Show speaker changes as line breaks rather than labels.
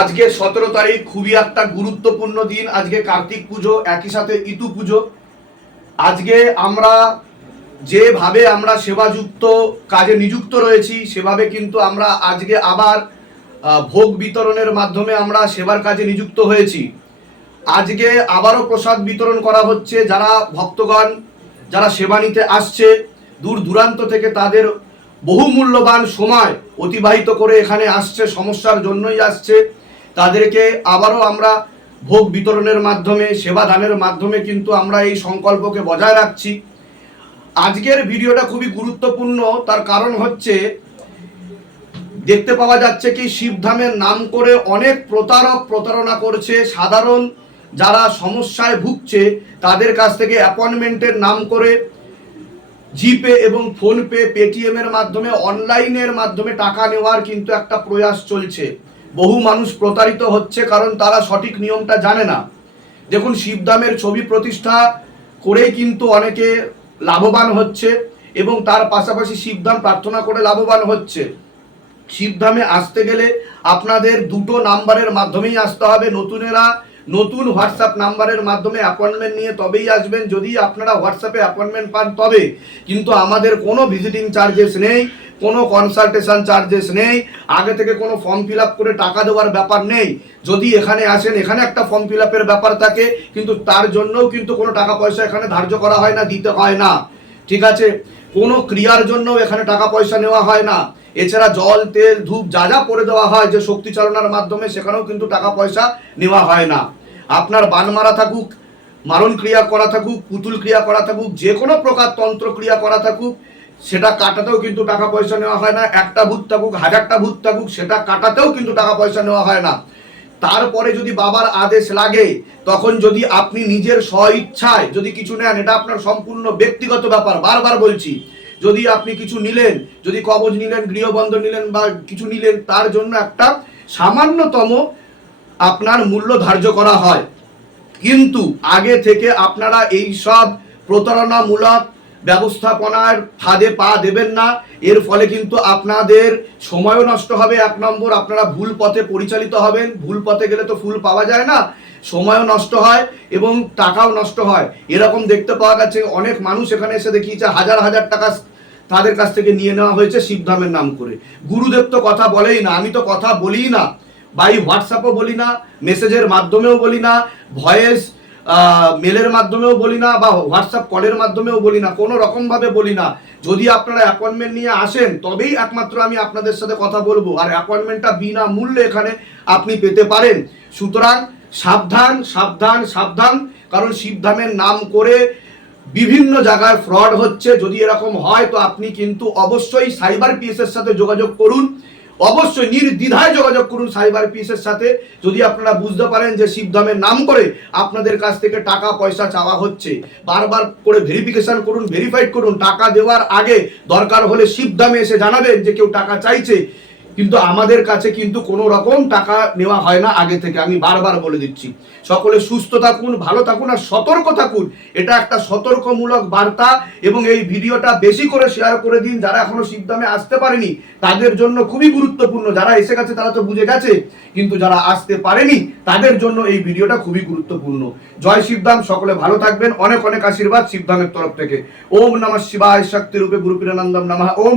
আজকে সতেরো তারিখ খুবই একটা গুরুত্বপূর্ণ দিন। আজকে কার্তিক পুজো, একই সাথে ইতু পুজো। আজকে আমরা যেভাবে আমরা সেবাযুক্ত কাজে নিযুক্ত রয়েছি, সেভাবে কিন্তু আমরা আজকে আবার ভোগ বিতরণের মাধ্যমে আমরা সেবার কাজে নিযুক্ত হয়েছি। আজকে আবারও প্রসাদ বিতরণ করা হচ্ছে। যারা ভক্তগণ, যারা সেবা নিতে আসছে, দূর দূরান্ত থেকে তাদের বহু মূল্যবান সময় অতিবাহিত করে এখানে আসছে, সমস্যার জন্যই আসছে। তাদেরকে আবারও আমরা ভোগ বিতরণের মাধ্যমে, সেবা দানের মাধ্যমে কিন্তু আমরা এই সংকল্পকে বজায় রাখছি। আজকের ভিডিওটা খুবই গুরুত্বপূর্ণ, তার কারণ হচ্ছে দেখতে পাওয়া যাচ্ছে কি শিবধামের নাম করে অনেক প্রতারক প্রতারণা করছে। সাধারণ যারা সমস্যায় ভুগছে, তাদের কাছ থেকে অ্যাপয়েন্টমেন্টের নাম করে জিপে এবং ফোনপে পেটিএমের মাধ্যমে, অনলাইনের মাধ্যমে টাকা নেওয়ার কিন্তু একটা প্রয়াস চলছে। বহু মানুষ প্রতারিত হচ্ছে কারণ তারা সঠিক নিয়মটা জানে না। দেখুন শিবদামের ছবি প্রতিষ্ঠা করেই কিন্তু অনেকে লাভবান হচ্ছে এবং তার পাশাপাশি শিবধাম প্রার্থনা করে লাভবান হচ্ছে। শিবধামে আসতে গেলে আপনাদের দুটো নাম্বারের মাধ্যমেই আসতে হবে। নতুনেরা নতুন হোয়াটসঅ্যাপ নাম্বারের মাধ্যমে অ্যাপয়েন্টমেন্ট নিয়ে তবেই আসবেন। যদি আপনারা হোয়াটসঅ্যাপে অ্যাপয়েন্টমেন্ট পান, তবে কিন্তু আমাদের কোনো ভিজিটিং চার্জেস নেই, কোনো কনসালটেশন চার্জেস নেই, আগে থেকে কোনো ফর্ম ফিল করে টাকা দেওয়ার ব্যাপার নেই। যদি এখানে আসেন, এখানে একটা ফর্ম ফিল ব্যাপার থাকে, কিন্তু তার জন্যও কিন্তু কোনো টাকা পয়সা এখানে ধার্য করা হয় না, দিতে হয় না। ঠিক আছে? কোনো ক্রিয়ার জন্য এখানে টাকা পয়সা নেওয়া হয় না। এছাড়া জল, তেল, ধূপ যা যা করে দেওয়া হয় যে শক্তি চালনার মাধ্যমে, সেখানেও কিন্তু টাকা পয়সা নেওয়া হয় না। আপনার বান মারা থাকুক, মারণ ক্রিয়া করা থাকুক, পুতুল ক্রিয়া করা থাকুক, যে কোনো প্রকার তন্ত্র ক্রিয়া করা থাকুক, সেটা কাটাতেও কিন্তু টাকা পয়সা নেওয়া হয় না। একটা ভূত থাকুক, হাজারটা ভূত থাকুক, সেটা কাটাতেও কিন্তু টাকা পয়সা নেওয়া হয় না। তারপরে যদি বাবার আদেশ লাগে, তখন যদি আপনি নিজের স্ব ইচ্ছায় যদি কিছু নেন, এটা আপনার সম্পূর্ণ ব্যক্তিগত ব্যাপার, বারবার বলছি। যদি আপনি কিছু নিলেন, যদি কবজ নিলেন গৃহবন্ধ নিলেন বা কিছু নিলেন, তার জন্য একটা সামান্যতম আপনার মূল্য ধার্য করা হয়। কিন্তু আগে থেকে আপনারা এই সব প্রতারণামূলক ব্যবস্থাপনার ফাঁদে পা দেবেন না। এর ফলে কিন্তু আপনাদের সময়ও নষ্ট হবে, এক নম্বর আপনারা ভুল পথে পরিচালিত হবেন, ভুল পথে গেলে তো ফুল পাওয়া যায় না, সময়ও নষ্ট হয় এবং টাকাও নষ্ট হয়। এরকম দেখতে পাওয়া গেছে, অনেক মানুষ এখানে এসে দেখিয়েছে, হাজার হাজার টাকা তাদের কাছ থেকে নিয়ে নেওয়া হয়েছে শিবধামের নাম করে। গুরুদেব তো কথা বলেই না, আমি তো কথা বলি না। বাই হোয়াটসঅ্যাপও বলি না, মেসেজের মাধ্যমেও বলি না, ভয়েস মেলের মাধ্যমেও বলি না বা হোয়াটসঅ্যাপ কলের মাধ্যমেও বলি না, কোনো রকমভাবে বলি না। যদি আপনারা অ্যাপয়েন্টমেন্ট নিয়ে আসেন, তবেই একমাত্র আমি আপনাদের সাথে কথা বলব। আর অ্যাপয়েন্টমেন্টটা বিনা মূল্যে এখানে আপনি পেতে পারেন। সুতরাং সাবধান সাবধান সাবধান, কারণ শিবধামের নাম করে বিভিন্ন জায়গায় ফ্রড হচ্ছে। যদি এরকম হয়, তো আপনি কিন্তু অবশ্যই সাইবার পিএস এর সাথে যোগাযোগ করুন। অবশ্যই নির্দ্বিধায় যোগাযোগ করুন সাইবার পিসের সাথে। যদি আপনারা বুঝতে পারেন যে শিবধামের নাম করে আপনাদের কাছ থেকে টাকা, পয়সা চাওয়া হচ্ছে, বারবার করে ভেরিফিকেশন করুন ভেরিফাইড করুন, টাকা দেওয়ার আগে দরকার হলে শিবধামে এসে জানাবেন যে কেউ টাকা চাইছে। কিন্তু আমাদের কাছে কিন্তু কোনো রকম টাকা নেওয়া হয় না আগে থেকে, আমি বারবার বলে দিচ্ছি। সকলে সুস্থ থাকুন, ভালো থাকুন আর সতর্ক থাকুন। এটা একটা সতর্কমূলক বার্তা এবং এই ভিডিওটা বেশি করে শেয়ার করে দিন যারা এখনও শিবধামে আসতে পারেনি। তাদের জন্য খুবই গুরুত্বপূর্ণ। যারা এসে গেছে তারা তো বুঝে গেছে, কিন্তু যারা আসতে পারেনি, তাদের জন্য এই ভিডিওটা খুবই গুরুত্বপূর্ণ। জয় শিবধাম, সকলে ভালো থাকবেন। অনেক অনেক আশীর্বাদ শিবধামের তরফ থেকে। ওম নমঃ শিবায় শক্তি রূপে গুরু পীরানন্দম নমঃ। ওম